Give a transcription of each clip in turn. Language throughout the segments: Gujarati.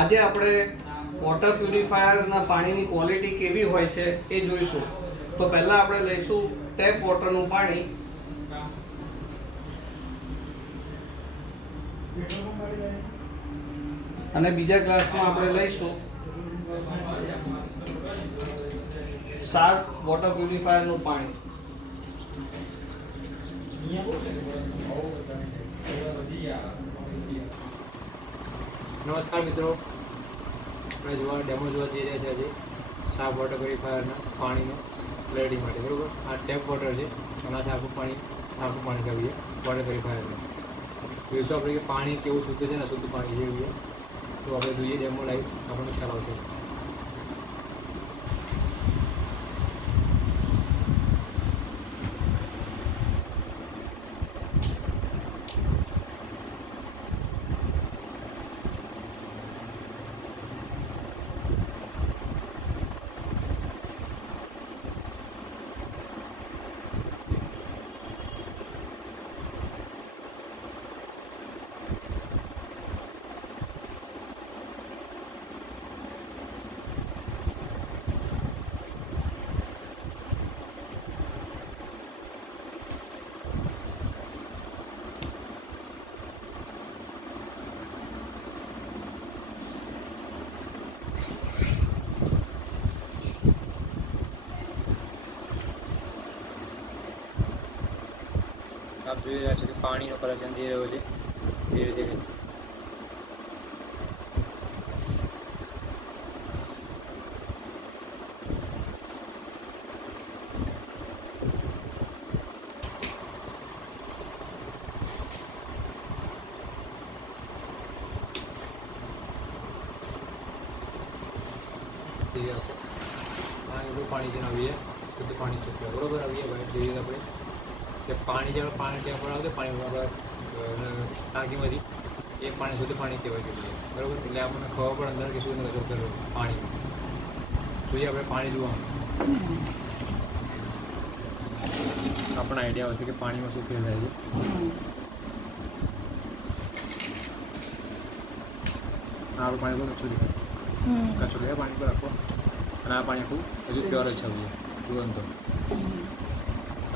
આજે આપણે વોટર પ્યુરિફાયરના પાણીની ક્વોલિટી કેવી હોય છે એ જોઈશું. તો પહેલાં આપણે લઈશું ટેપ વોટરનું પાણી. અને બીજા ગ્લાસમાં આપણે લઈશું શાર્પ વોટર પ્યુરિફાયરનું પાણી. નમસ્કાર મિત્રો, આપણે ડેમો જોવા જઈ રહ્યા છે આજે શાર્પ વોટર પ્યુરિફાયરના પાણીનો ક્લેરિટી માટે. બરાબર, આ ટેપ વોટર છે અને આ સારું પાણી ચાવીએ વોટર પ્યુરિફાયરનું. જોઈશું આપણે કે પાણી કેવું શુદ્ધ છે ને શુદ્ધ પાણી જેવું છે. તો આપણે જોઈએ ડેમો લાઈવ, આપણને ખ્યાલ આવશે. આપ જોઈ રહ્યા છો કે પાણીનો કલેક્શન થઈ રહ્યો છે ધીરે ધીરે. પાણી છે આવીએ શુદ્ધ પાણી ચૂક્યા બરોબર આવીએ ભાઈ જોઈએ આપણે કે પાણી જ્યારે પાણી ત્યાં પર આવે પાણી ટાંકીમાંથી એ પાણી શુદ્ધ પાણી કહેવાય છે બરાબર. એટલે આપણને ખબર પણ અંદર કે શું નથી કરવું પાણી જોઈએ આપણે પાણી જોવાનું આપણને આઈડિયા આવશે કે પાણીમાં શું ફેર થાય છે. આપણે પાણી બહુ કચ્છું દેખાય કચ્છું દેખાય પાણી પર રાખો અને આ પાણી આખું હજુ પ્યોર જ છે તુરંત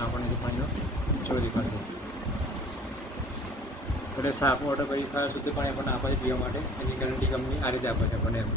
આપણને જે પાણીનો છો દેખાશે. એટલે સાફ વોટર પ્યુરિફાયર શુદ્ધ પાણી આપણને આપે છે પીવા માટે. એની ગેરંટી કંપની આ રીતે આપે છે આપણને એમ.